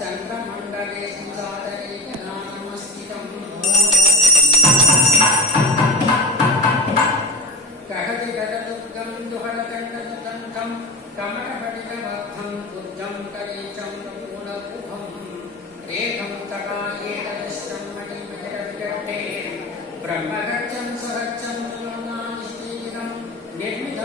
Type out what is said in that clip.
चंद्रमंडले संसादरेकनामस्थितं कहति गददुर्गं दुहरदण्डदुदन्तं कमलपटितबद्धं दुर्गं करीचं पूर्णकुभं रेखं तकायेतनिष्ठं मणिमजरविजटे ब्रह्मगच्छं सहजं निर्मितं